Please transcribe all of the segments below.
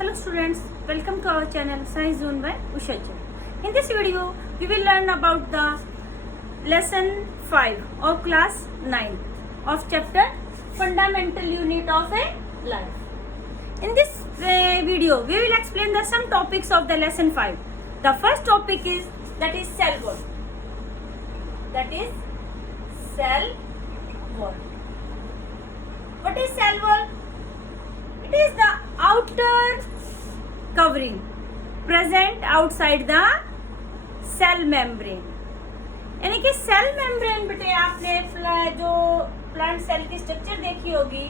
Hello students, welcome to our channel Science Zone by Usha Ji. In this video, we will learn about the lesson 5 of class 9 of chapter Fundamental Unit of a Life. In this video, we will explain the some topics of the lesson 5. The first topic is cell wall. That is cell wall. What is cell wall? It is the outer covering present outside the cell membrane. यानी कि cell membrane बेटे आपने जो plant cell की structure देखी होगी,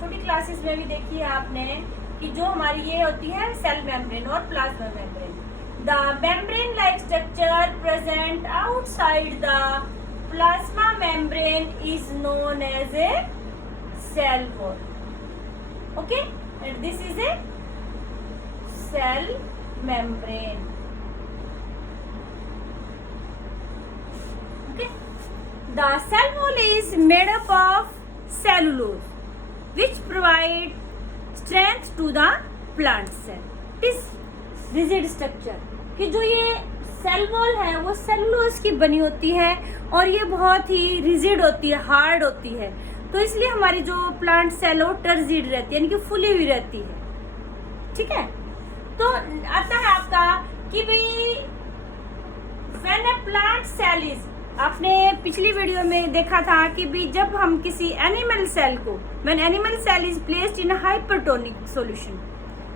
छोटी classes में भी देखी है आपने कि जो हमारी ये होती है सेल मेम्ब्रेन और plasma membrane. The membrane like structure present outside the plasma membrane is known as a cell wall. Okay, and this is a cell membrane. Okay, the cell wall is made up of cellulose, which provide strength to the plant cell. It is rigid structure. कि जो ये cell wall है वो cellulose की बनी होती है और ये बहुत ही रिजिड होती है, हार्ड होती है. तो इसलिए हमारी जो प्लांट सेल है वो टर्जिड रहती है, यानी कि फुली हुई रहती है. ठीक है, तो आता है आपका कि भाई when a plant cell is, आपने पिछली वीडियो में देखा था कि भी जब हम किसी एनिमल सेल को, when animal cell is placed in hypertonic solution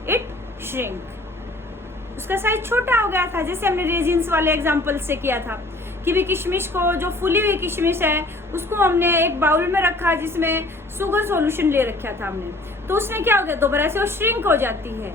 it shrink, उसका साइज छोटा हो गया था, जैसे हमने रेजिन्स वाले एग्जांपल से किया था कि भी किशमिश को, जो फूली हुई किशमिश है उसको हमने एक बाउल में रखा जिसमें शुगर सॉल्यूशन ले रखा था हमने, तो उसमें क्या हो गया, दोबारा से वो श्रिंक हो जाती है.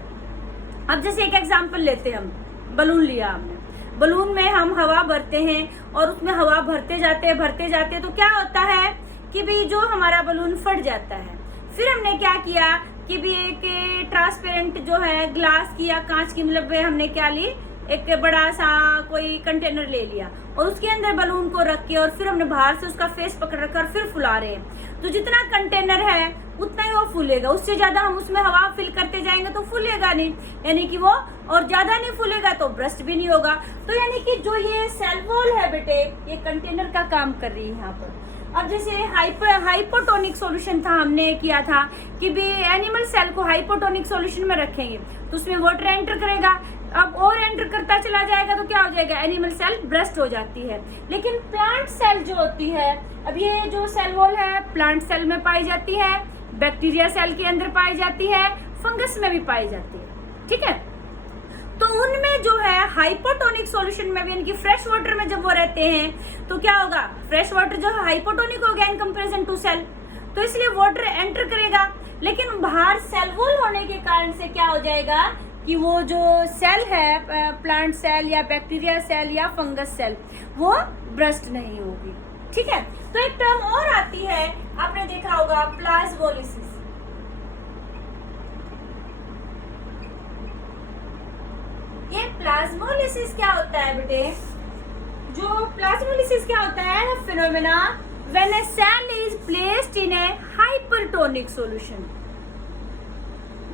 अब जैसे एक एग्जांपल लेते हैं, हम बलून लिया हमने, बलून में हम हवा भरते हैं और उसमें हवा भरते जाते तो क्या होता है कि भी जो हमारा बलून फट जाता है. फिर हमने क्या किया कि भी एक ट्रांसपेरेंट जो है ग्लास की या कांच की, मतलब हमने क्या ली, एक बड़ा सा कोई कंटेनर ले लिया और उसके अंदर बलून को रख के और फिर हमने बाहर से उसका फेस पकड़ रखा और फिर फुला रहे हैं. तो जितना कंटेनर है उतना ही वो फूलेगा, उससे ज्यादा हम उसमें हवा फिल करते जाएंगे तो फूलेगा नहीं, यानी कि वो, और ज्यादा नहीं फूलेगा तो ब्रस्ट भी नहीं होगा. तो यानी कि जो ये सेल वॉल है बेटे, ये कंटेनर का काम कर रही है यहाँ पर. अब जैसे हाइपोटोनिक सॉल्यूशन था, हमने किया था कि भी एनिमल सेल को हाइपोटोनिक सॉल्यूशन में रखेंगे तो उसमें वाटर एंटर करेगा. अब और एंटर करता चला जाएगा तो क्या हो जाएगा, एनिमल सेल ब्रस्ट हो जाती है. लेकिन प्लांट सेल जो होती है, अब ये जो सेल वॉल है प्लांट सेल में पाई जाती है, बैक्टीरिया सेल के अंदर पाई जाती है, फंगस में भी पाई जाती है. ठीक है, तो उनमें जो है हाइपोटोनिक सॉल्यूशन में भी, यानी कि फ्रेश वाटर में जब वो रहते हैं तो क्या होगा, फ्रेश वाटर जो है हाइपोटोनिक हो गया इन कंपैरिजन टू सेल, तो इसलिए वाटर एंटर करेगा. लेकिन बाहर सेल वॉल होने के कारण से क्या हो जाएगा कि वो जो सेल है, प्लांट सेल या बैक्टीरिया सेल या फंगस सेल, वो ब्रस्ट नहीं होगी. ठीक है, तो एक टर्म और आती है, आपने देखा होगा, प्लाज्मोलिसिस. ये प्लाज्मोलिसिस क्या होता है बेटे, जो प्लाज्मोलिसिस क्या होता है, phenomena when a cell is placed in a hypertonic solution,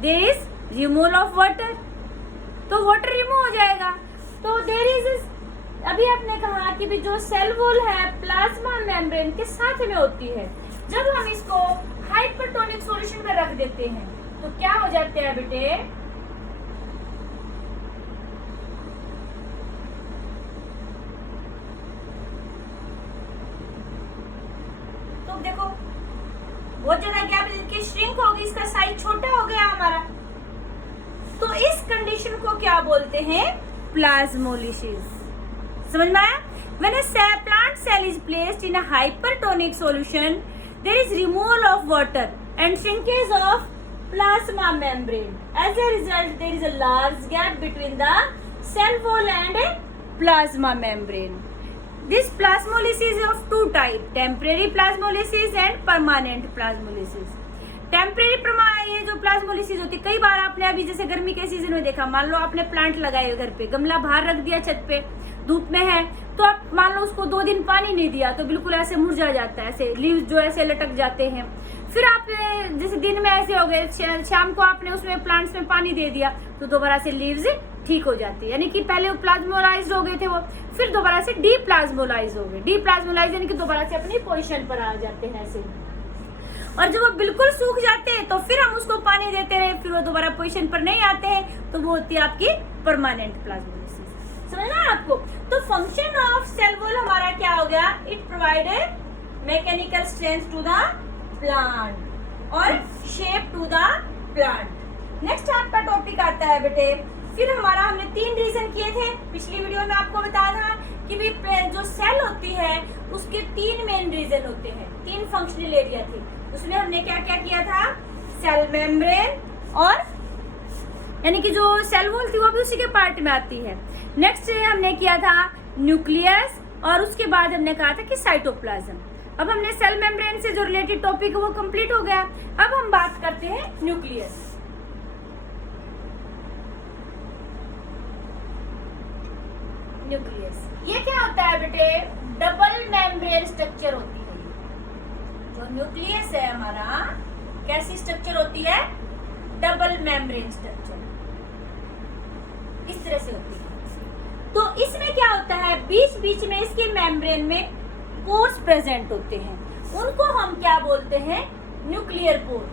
there is removal of water, तो वाटर रिमूव हो जाएगा. तो देयर इज, अभी आपने कहा कि भी जो सेल वॉल है प्लाज्मा मेम्ब्रेन के साथ में होती है, जब हम इसको हाइपरटोनिक सॉल्यूशन में रख देते हैं तो क्या हो जाते हैं बेटे, तो देखो बहुत जगह क्या इसकी श्रिंक होगी, इसका साइज छोटा हो गया हमारा. तो इस कंडीशन को क्या बोलते हैं, प्लाज्मोलिसिस. समझ में आया? When a plant cell is placed in a hypertonic solution, there is removal of water and shrinkage of plasma membrane. As a result, there is a large gap between the cell wall and a plasma membrane. This plasmolysis is of two types: temporary plasmolysis and permanent plasmolysis. Temporary ये जो plasmolysis होती है, कई बार आपने अभी जैसे गर्मी के सीजन में देखा, मान लो आपने प्लांट लगाए घर पे, गमला बाहर रख दिया छत पे, धूप में है, तो आप मान लो उसको 2 दिन पानी नहीं दिया तो बिल्कुल ऐसे मुरझा जाता है, ऐसे लीव्स जो ऐसे लटक जाते हैं. फिर आप जैसे दिन में ऐसे हो गए, शाम को आपने उसमें प्लांट्स में पानी दे दिया तो दोबारा से लीव्स ठीक हो जाती है, यानी कि पहले वो प्लाज्मोलाइज्ड हो गए थे वो, फिर दोबारा से डीप्लाज्मोलाइज हो गए। डीप्लाज्मोलाइज यानी कि दोबारा से अपनी पोजीशन पर आ जाते हैं ऐसे। और जब वो बिल्कुल सूख जाते हैं तो फिर हम उसको पानी देते रहे, फिर वो दोबारा पोजीशन पर नहीं आते हैं, तो वो होती है आपकी परमानेंट प्लाज्मोलाइसिस। समझ ना आपको? तो फंक्शन ऑफ सेल वॉल हमारा क्या हो गया? It provided mechanical strength to the plant और shape to the plant. Next आपका टॉपिक आता है बेटे, फिर हमारा हमने 3 रीजन किए थे पिछली वीडियो में, आपको बताया था कि भी जो सेल होती है उसके 3 मेन रीजन होते हैं, 3 फंक्शनल एरिया थे। उसमें हमने क्या क्या किया था? सेल मेम्ब्रेन, और यानी कि जो सेल वॉल थी वो भी उसी के पार्ट में आती है। नेक्स्ट हमने किया था न्यूक्लियस, और उसके बाद हमने कहा था कि साइटोप्लाज्म। अब हमने सेल मेम्ब्रेन से जो रिलेटेड टॉपिक है वो कंप्लीट हो गया। अब हम बात करते हैं न्यूक्लियस। न्यूक्लियस ये क्या होता है बेटे? डबल मेम्ब्रेन स्ट्रक्चर होती है। जो न्यूक्लियस है हमारा, कैसी स्ट्रक्चर होती है? डबल मेम्ब्रेन स्ट्रक्चर, इस तरह से होती है। तो इसमें क्या होता है? बीच बीच में इसके मेम्ब्रेन में पोर्स प्रेजेंट होते हैं, उनको हम क्या बोलते हैं? Nuclear pore.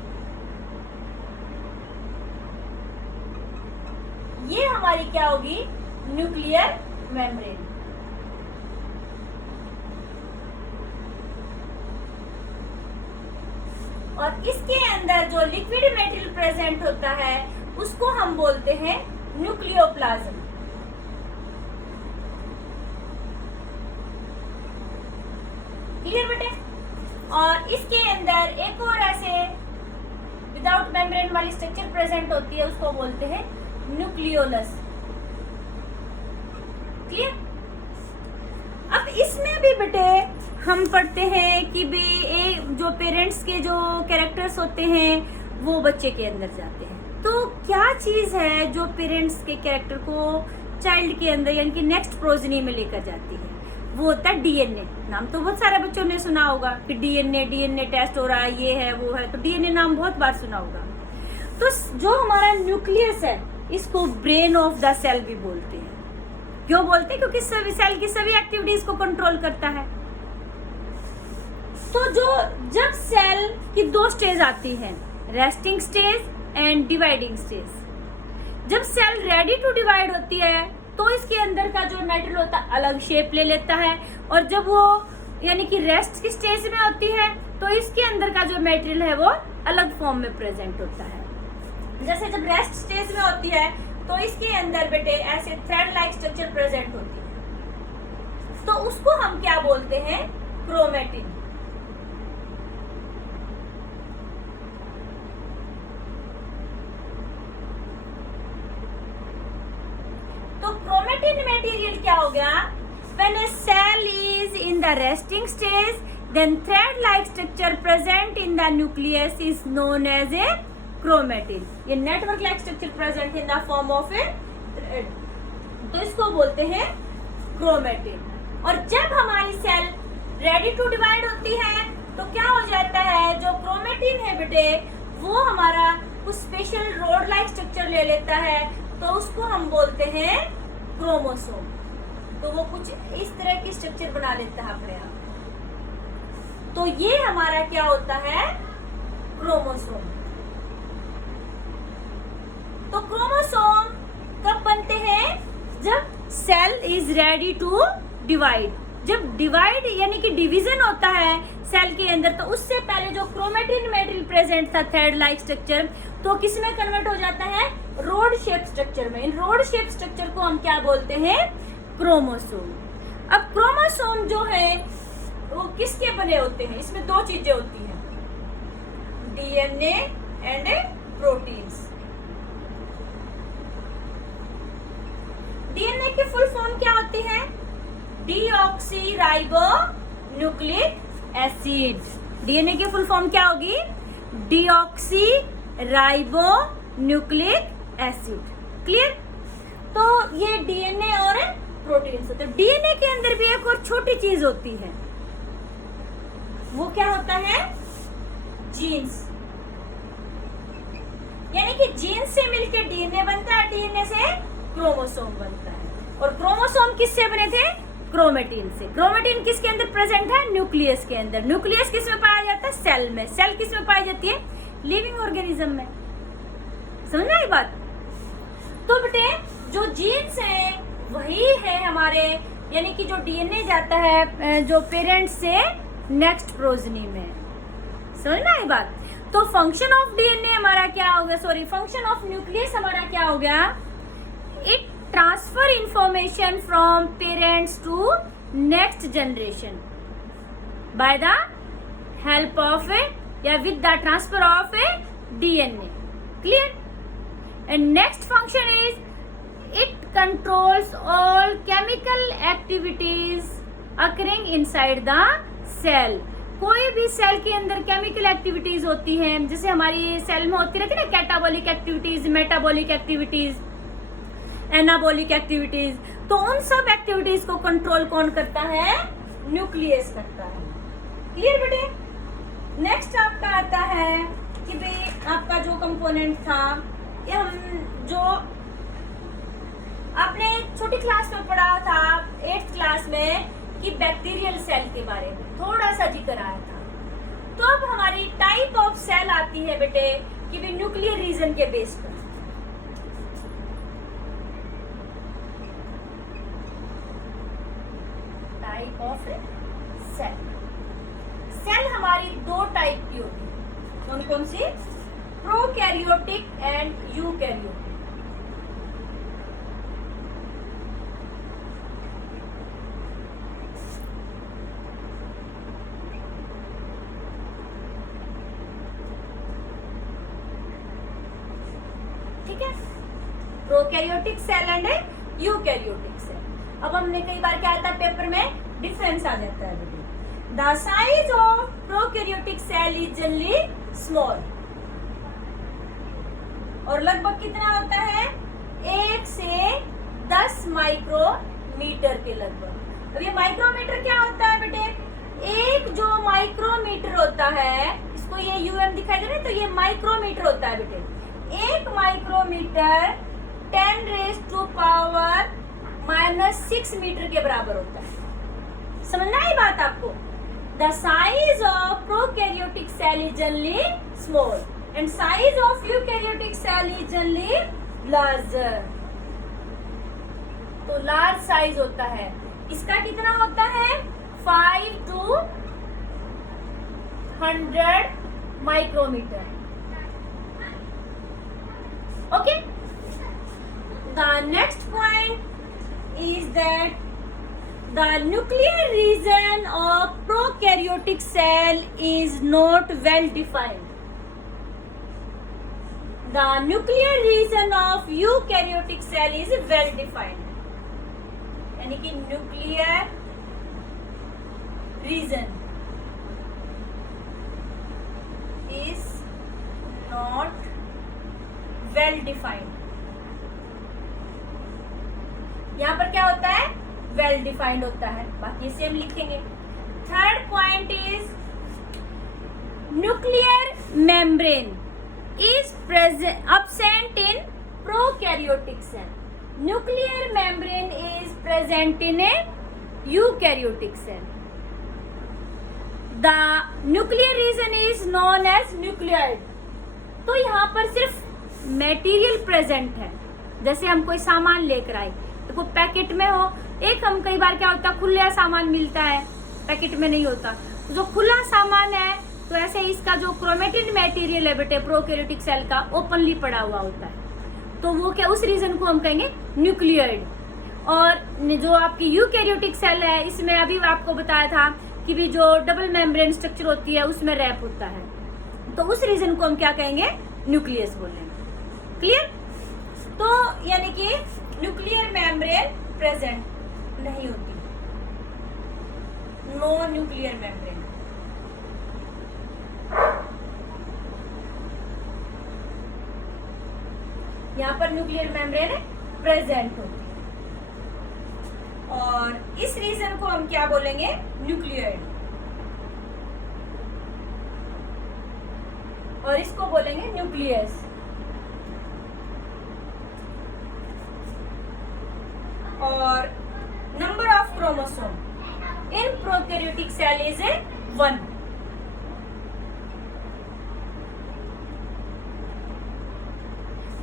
ये हमारी क्या होगी? Nuclear membrane. और इसके अंदर जो लिक्विड मेटेरियल प्रेजेंट होता है उसको हम बोलते हैं न्यूक्लियोप्लाज्म। क्लियर बेटे? और इसके अंदर एक और ऐसे विदाउट मेम्ब्रेन वाली स्ट्रक्चर प्रेजेंट होती है, उसको बोलते हैं न्यूक्लियोलस। क्लियर? अब इसमें भी बेटे हम पढ़ते हैं कि भी जो पेरेंट्स के जो कैरेक्टर्स होते हैं वो बच्चे के अंदर जाते हैं। तो क्या चीज है जो पेरेंट्स के कैरेक्टर को चाइल्ड के अंदर यानी कि नेक्स्ट प्रोजनी में लेकर जाती है? वो होता है डीएनए। नाम तो बहुत सारे बच्चों ने सुना होगा कि डीएनए टेस्ट हो रहा है, ये है वो है, तो डीएनए नाम बहुत बार सुना होगा। तो जो हमारा न्यूक्लियस है इसको ब्रेन ऑफ द सेल भी बोलते हैं। क्यों बोलते हैं? क्योंकि सभी सेल की सभी एक्टिविटीज को कंट्रोल करता है। तो जब सेल की 2 स्टेज आती हैं, resting stage and dividing stage. जब सेल रेडी टू डिवाइड होती है तो इसके अंदर का जो मटेरियल होता है अलग शेप ले लेता है, और जब वो यानी कि रेस्ट की स्टेज में होती है तो इसके अंदर का जो मटेरियल है वो अलग फॉर्म में प्रेजेंट होता है। जैसे जब रेस्ट स्टेज में होती है तो इसके अंदर बेटे ऐसे थ्रेड लाइक स्ट्रक्चर प्रेजेंट होती है, तो उसको हम क्या बोलते हैं? क्रोमेटिन। तो क्रोमेटिन मटेरियल क्या हो गया? When a cell is in the resting stage, then thread-like structure present in the nucleus is known as a chromatin. ये network-like structure present in the form of a thread, तो इसको बोलते हैं chromatin। और जब हमारी सेल रेडी टू डिवाइड होती है तो क्या हो जाता है? जो क्रोमेटिन है बेटे वो हमारा कुछ स्पेशल रोड लाइक स्ट्रक्चर ले लेता है, तो उसको हम बोलते हैं क्रोमोसोम। तो वो कुछ इस तरह की स्ट्रक्चर बना लेता है अपने आप। तो ये हमारा क्या होता है? क्रोमोसोम। तो क्रोमोसोम कब बनते हैं? जब cell is ready to divide. जब डिवाइड यानी कि डिवीजन होता है सेल के अंदर, तो उससे पहले जो क्रोमेटिन मटेरियल प्रेजेंट था थ्रेड लाइक स्ट्रक्चर, तो किसमें कन्वर्ट हो जाता है? रोड शेप स्ट्रक्चर में। इन रोड शेप स्ट्रक्चर को हम क्या बोलते हैं? क्रोमोसोम। अब क्रोमोसोम जो है वो किसके बने होते हैं? इसमें 2 चीजें होती हैं, डीएनए एंड प्रोटीन्स। डीएनए की फुल फॉर्म क्या होती है? Deoxy nucleic acid. डीएनए की फुल फॉर्म क्या होगी? Deoxy nucleic acid. क्लियर? तो ये डीएनए और प्रोटीन्स होते हैं। डीएनए के अंदर भी एक और छोटी चीज होती है, वो क्या होता है? जीन्स, यानी कि जीन्स से मिलकर डीएनए बनता है, डीएनए से क्रोमोसोम बनता है। और क्रोमोसोम किससे बने थे? क्रोमेटिन से। क्रोमेटिन किसके अंदर प्रेजेंट है? न्यूक्लियस के अंदर। न्यूक्लियस किस में पाया जाता है? सेल में। सेल किस में पाई जाती है? लिविंग ऑर्गेनिज्म में। समझ में आई बात? तो बेटे जो जीन्स है वही है हमारे, यानी कि जो डीएनए जाता है जो पेरेंट्स से नेक्स्ट प्रोजनी में। समझ में आई बात? तो फंक्शन ऑफ डीएनए हमारा क्या हो गया? सॉरी, फंक्शन ऑफ न्यूक्लियस हमारा क्या हो गया? It transfer information from parents to next generation by the help of a या with the transfer of a DNA. Clear? And next function is it controls all chemical activities occurring inside the cell. कोई भी cell के अंदर chemical activities होती हैं, जैसे हमारी cell में होती रहती है ना, catabolic activities, metabolic activities, anabolic activities, तो उन सब एक्टिविटीज को कंट्रोल कौन करता है? न्यूक्लियस करता है। क्लियर बेटे? नेक्स्ट आपका आता है कि भाई आपका जो कंपोनेंट था, ये हम जो आपने छोटी क्लास में पढ़ा था 8th क्लास में कि बैक्टीरियल सेल के बारे में थोड़ा सा जिक्र आया था। तो अब हमारी टाइप ऑफ सेल आती है बेटे कि भी न्यूक्लियर रीजन के बेस पर। टाइप ऑफ सेल, सेल हमारी दो टाइप की होती है। कौन कौन सी? Prokaryotic and eukaryotic. ठीक है, prokaryotic cell and eukaryotic cell. अब हमने कई बार क्या आता है पेपर में डिफरेंस आ जाता है बेटे। The size of prokaryotic cell is generally small, और लगभग कितना होता है? 1 से 10 माइक्रोमीटर के लगभग। अब ये माइक्रोमीटर क्या होता है बेटे? एक जो माइक्रोमीटर होता है, इसको ये यूएम दिखाई दे रहा है, तो ये माइक्रोमीटर होता है बेटे। एक माइक्रोमीटर 10⁻⁻⁶ मीटर के बराबर होता है। समझना ही बात आपको? The size of prokaryotic cell is generally small and size of eukaryotic cell is generally larger. तो लार्ज साइज होता है। इसका कितना होता है? 5 to 100 micrometre. Okay, the next point is that the nuclear region of prokaryotic cell is not well defined. The nuclear region of eukaryotic cell is well defined. यानी कि nuclear region is not well defined. यहाँ पर क्या होता है? Well defined होता है, बाकी सेम लिखेंगे। Third point is nuclear membrane is present absent in prokaryotic cell. Nuclear membrane is present in a eukaryotic cell. The nuclear region is known as nucleoid. तो यहाँ पर सिर्फ मटेरियल प्रेजेंट है। जैसे हम कोई सामान लेकर आए, देखो पैकेट में हो, एक हम कई बार क्या होता है खुला सामान मिलता है, पैकेट में नहीं होता। तो जो खुला सामान है, तो ऐसे इसका जो क्रोमेटिन मटेरियल है बेटे प्रोकैरियोटिक सेल का, ओपनली पड़ा हुआ होता है। तो वो क्या, उस रीजन को हम कहेंगे न्यूक्लियोइड। और जो आपकी यूकैरियोटिक सेल है, इसमें अभी आपको बताया था कि भी जो डबल मेम्ब्रेन स्ट्रक्चर होती है उसमें रैप होता है, तो उस रीजन को हम क्या कहेंगे? न्यूक्लियस बोलेंगे। क्लियर? तो यानी कि न्यूक्लियर मेम्ब्रेन प्रेजेंट नहीं होती, नो न्यूक्लियर मेम्ब्रेन। यहाँ पर न्यूक्लियर मेम्ब्रेन प्रेजेंट होती है, और इस रीजन को हम क्या बोलेंगे? न्यूक्लियोइड। और इसको बोलेंगे न्यूक्लियस। और number of chromosome in prokaryotic cell is 1।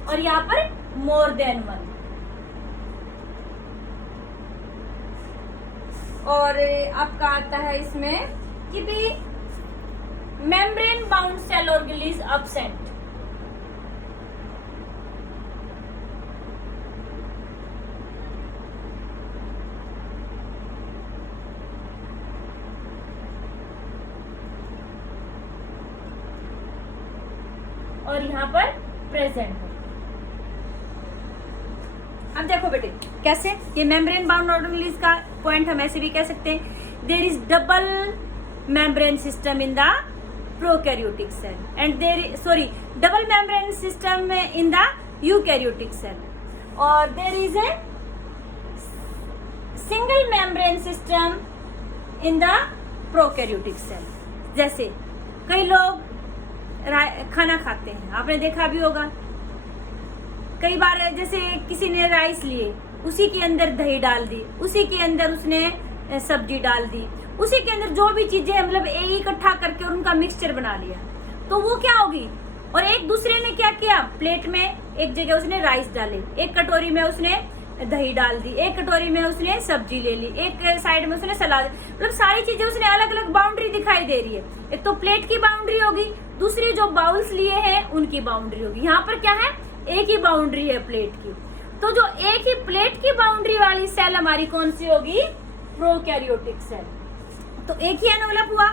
और यहाँ पर मोर देन 1। और आपका आता है इसमें कि भी membrane bound cell organelle is absent. और यहाँ पर प्रेजेंट है। अब देखो बेटे कैसे, ये मेम्ब्रेन बाउंड ऑर्गेनेल्स का पॉइंट हम ऐसे भी कह सकते हैं, there is double membrane system in the prokaryotic cell and double membrane system in the eukaryotic cell, और there is a single membrane system in the prokaryotic cell. जैसे कई लोग खाना खाते हैं, आपने देखा भी होगा कई बार, जैसे किसी ने राइस लिए, उसी के अंदर दही डाल दी, उसी के अंदर उसने सब्जी डाल दी, उसी के अंदर जो भी चीजें मतलब इकट्ठा करके और उनका मिक्सचर बना लिया, तो वो क्या होगी। और एक दूसरे ने क्या किया, प्लेट में एक जगह उसने राइस डाले, एक कटोरी में उसने दही डाल दी, एक कटोरी में उसने सब्जी ले ली, एक साइड में उसने सलाद, मतलब सारी चीजें उसने अलग अलग बाउंड्री दिखाई दे रही है। एक तो प्लेट की बाउंड्री होगी, दूसरी जो बाउल्स लिए हैं उनकी बाउंड्री होगी। यहाँ पर क्या है, एक ही बाउंड्री है प्लेट की। तो जो एक ही प्लेट की बाउंड्री वाली सेल हमारी कौन सी होगी, प्रोकैरियोटिक सेल। तो एक ही एनवेलप हुआ,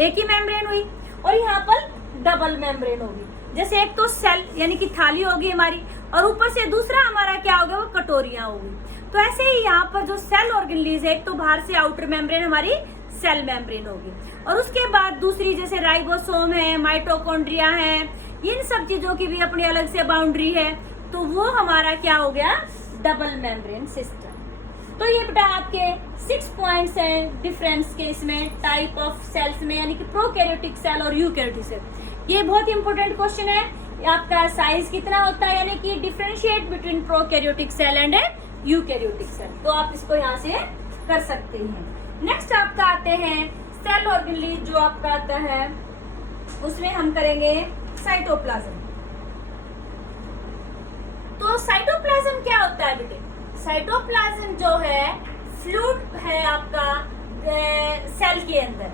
एक ही मेम्ब्रेन हुई, और यहाँ पर डबल मेम्ब्रेन होगी। जैसे एक तो सेल यानी कि थाली होगी हमारी, और ऊपर से दूसरा हमारा क्या होगा, वो कटोरियां होगी। तो ऐसे ही यहाँ पर जो सेल ऑर्गेनेल्स है, एक तो बाहर से आउटर मेम्ब्रेन हमारी सेल मेम्ब्रेन होगी, और उसके बाद दूसरी जैसे राइबोसोम है, माइटोकॉन्ड्रिया है, इन सब चीजों की भी अपनी अलग से बाउंड्री है। तो वो हमारा क्या हो गया, डबल मेम्ब्रेन सिस्टम। तो ये बेटा आपके 6 पॉइंट्स हैं डिफरेंस के इसमें टाइप ऑफ सेल्स में, यानी कि प्रोकैरियोटिक सेल और यूकैरियोटिक सेल। ये बहुत इंपॉर्टेंट क्वेश्चन है। आपका साइज कितना होता है, यानी कि differentiate between prokaryotic cell and eukaryotic cell. तो आप इसको यहाँ से कर सकते हैं। नेक्स्ट आपका आते हैं सेल ऑर्गेनेल, जो आपका आता है उसमें हम करेंगे साइटोप्लाज्म। तो साइटोप्लाज्म क्या होता है बेटे, साइटोप्लाज्म जो है फ्लूइड है आपका सेल के अंदर।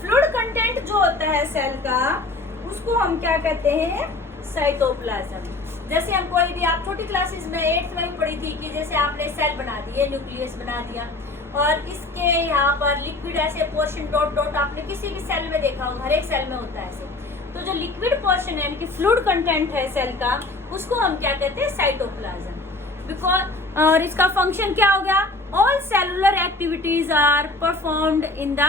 फ्लूइड कंटेंट जो होता है सेल का, उसको हम क्या कहते हैं, साइटोप्लाज्म। जैसे हम कोई भी, आप छोटी क्लासेस में 8th में पढ़ी थी कि जैसे आपने सेल बना दी, न्यूक्लियस बना दिया, और इसके यहाँ पर लिक्विड ऐसे पोर्शन डॉट डॉट आपने किसी भी सेल में देखा होगा, हर एक सेल में होता है ऐसे। तो जो लिक्विड पोर्शन है, यानी कि फ्लूइड कंटेंट है सेल का, उसको हम क्या कहते हैं, साइटोप्लाज्म। बिकॉज और इसका फंक्शन क्या हो गया, all cellular activities are performed in the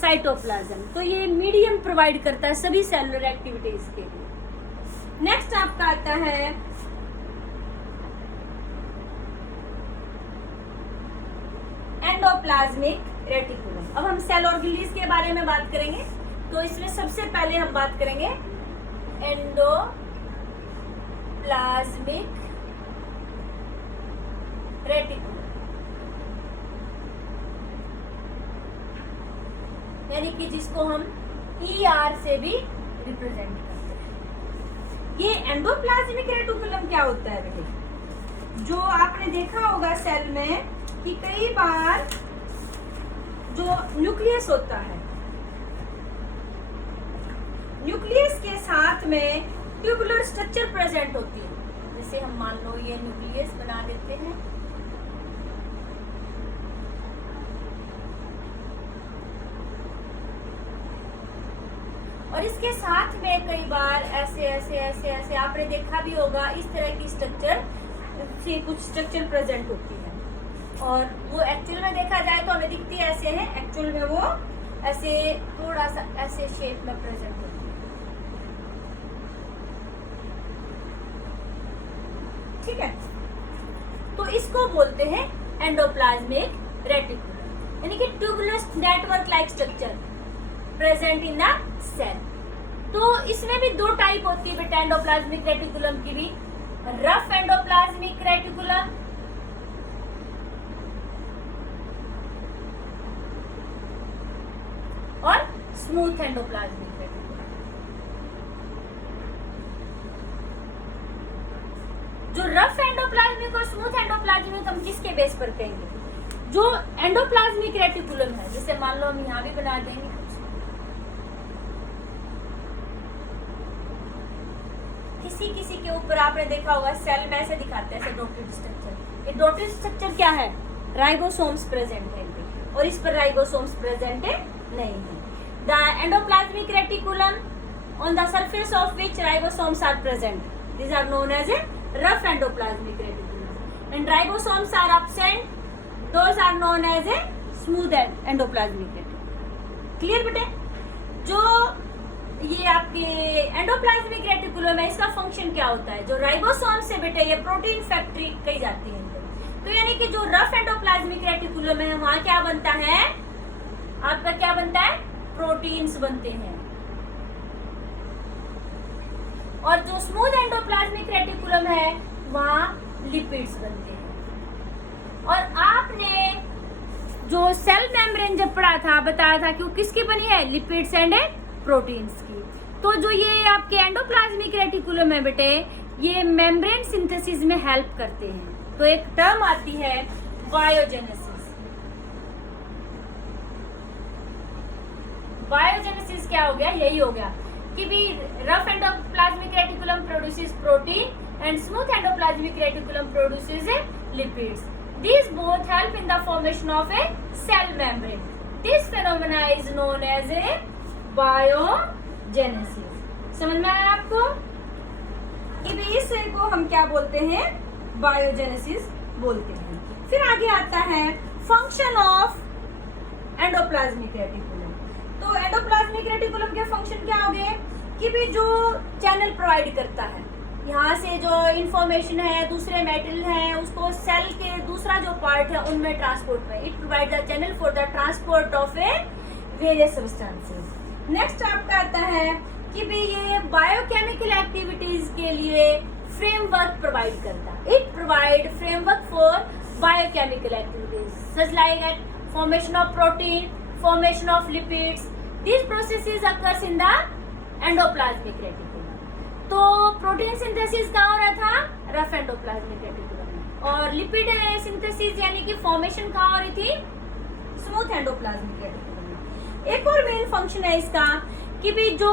cytoplasm. तो ये मीडियम प्रोवाइड करता है सभी सेलुलर एक्टिविटीज के लिए। नेक्स्ट आपका आता है एंडोप्लाज्मिक रेटिकुलम। अब हम सेल ऑर्गेनेल्स के बारे में बात करेंगे। तो इसमें सबसे पहले हम बात करेंगे एंडोप्लाज्मिक रेटिकुलम, यानी कि जिसको हम ER से भी रिप्रेजेंट करते हैं। ये एंडोप्लाज्मिक रेटिकुलम क्या होता है बेटे, जो आपने देखा होगा सेल में कि कई बार जो न्यूक्लियस होता है, न्यूक्लियस के साथ में ट्यूबुलर स्ट्रक्चर प्रेजेंट होती है। जैसे हम मान लो ये न्यूक्लियस बना देते हैं, और इसके साथ में कई बार ऐसे ऐसे ऐसे ऐसे आपने देखा भी होगा, इस तरह की स्ट्रक्चर से कुछ स्ट्रक्चर प्रेजेंट होती है। और वो एक्चुअल में देखा जाए तो हमें दिखती ऐसे है, एक्चुअल में वो ऐसे थोड़ा सा ऐसे शेप में प्रेजेंट होती है। ठीक है, तो इसको बोलते हैं एंडोप्लाज्मिक रेटिकुलम, यानी कि tubular network like structure present in the cell. तो इसमें भी दो टाइप होती है बेटा एंडोप्लाज्मिक रेटिकुलम की भी, रफ एंडोप्लाज्मिक रेटिकुलम और स्मूथ एंडोप्लाज्मिक रेटिकुलम। जो रफ एंडोप्लाज्मिक और स्मूथ एंडोप्लाज्मिक हम किसके बेस पर कहेंगे? जो एंडोप्लाज्मिक रेटिकुलम है, जैसे मान लो हम यहाँ भी बना देंगे, किसी किसी के ऊपर आपने देखा होगा सेल में ऐसे दिखाते हैं, ऐसे डॉटेड स्ट्रक्चर। ये डॉटेड स्ट्रक्चर क्या है? राइबोसोम्स प्रेजेंट है, और इस पर राइबोसोम्स प्रेजेंट है नहीं है। The endoplasmic reticulum on the surface of which ribosomes are present, these are known as a rough endoplasmic reticulum, and ribosomes are absent, those are known as a smooth endoplasmic reticulum। Clear बेटे? जो ये आपके endoplasmic reticulum है, इसका function क्या होता है? जो राइबोसोम से बेटे ये प्रोटीन फैक्ट्री कही जाती है, तो यानी कि जो रफ एंडोप्लाज्मिक रेटिकुलम है वहां क्या बनता है? आपका क्या बनता है? प्रोटीन्स बनते हैं। और जो स्मूथ एंडोप्लाज्मिक रेटिकुलम है वहां लिपिड्स बनते हैं। और आपने जो सेल मेम्ब्रेन जब पढ़ा था, बताया था कि वो किसकी बनी है? लिपिड्स एंड प्रोटीन्स की। तो जो ये आपके एंडोप्लाज्मिक रेटिकुलम है बेटे, ये मेम्ब्रेन सिंथेसिस में हेल्प करते हैं। तो एक टर्म आती है बायोजेनेसिस। बायोजेनेसिस क्या हो गया? यही हो गया कि भी rough endoplasmic reticulum produces protein and smooth endoplasmic reticulum produces lipids. These both help in the formation of a cell membrane. This phenomena is known as a biogenesis. समझ में आया आपको? कि भी इसे को हम क्या बोलते हैं? बायोजेनेसिस बोलते हैं। फिर आगे आता है फंक्शन ऑफ एंडोप्लाज्मिक रेटिकुलम। तो एंडोप्लाज्मिक रेटिकुलम के फंक्शन क्या हो गए? कि भी जो चैनल प्रोवाइड करता है, यहाँ से जो इंफॉर्मेशन है दूसरे मेटल है उसको सेल के दूसरा जो पार्ट है उनमें ट्रांसपोर्ट में, it provide the channel for the transport of A various substances. Next आपका आता है कि भी ये बायोकेमिकल एक्टिविटीज के लिए फ्रेमवर्क प्रोवाइड करता है। It provide framework for biochemical activities such like formation of protein, formation of lipids. This processes occurs in the endoplasmic reticulum. तो प्रोटीन सिंथेसिस कहाँ हो रहा था? रफ एंडोप्लाज्मिक रेटिकुलम में। और लिपिड सिंथेसिस यानी कि फॉर्मेशन कहाँ हो रही थी? स्मूथ एंडोप्लाज्मिक रेटिकुलम में। एक और मेन फंक्शन है इसका कि भी जो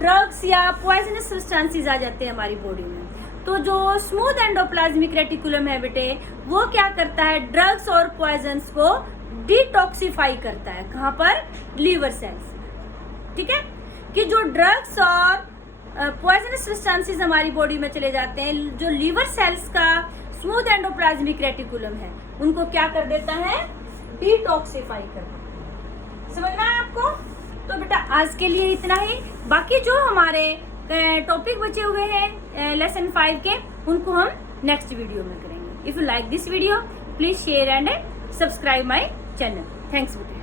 ड्रग्स या पॉइजनस सब्सटेंसेस आ जाते हैं हमारी बॉडी में, तो जो स्मूथ एंडोप्लाज्मिक रेटिकुलम है बेटे, वो क्या करता है? ड्रग्स और पॉइजन्स को डिटॉक्सिफाई करता है। कहाँ पर? Liver cells. ठीक है, कि जो ड्रग्स और पॉइजनस सब्सटेंसेस हमारी बॉडी में चले जाते हैं, जो लीवर सेल्स का स्मूथ एंडोप्लाज्मिक रेटिकुलम है उनको क्या कर देता है? डिटॉक्सिफाई कर देता है। समझ में आया आपको? तो बेटा आज के लिए इतना ही। बाकी जो हमारे टॉपिक बचे हुए हैं लेसन 5 के, उनको हम नेक्स्ट वीडियो में करेंगे। If you like this video please share and subscribe my channel. Thanks बेटा।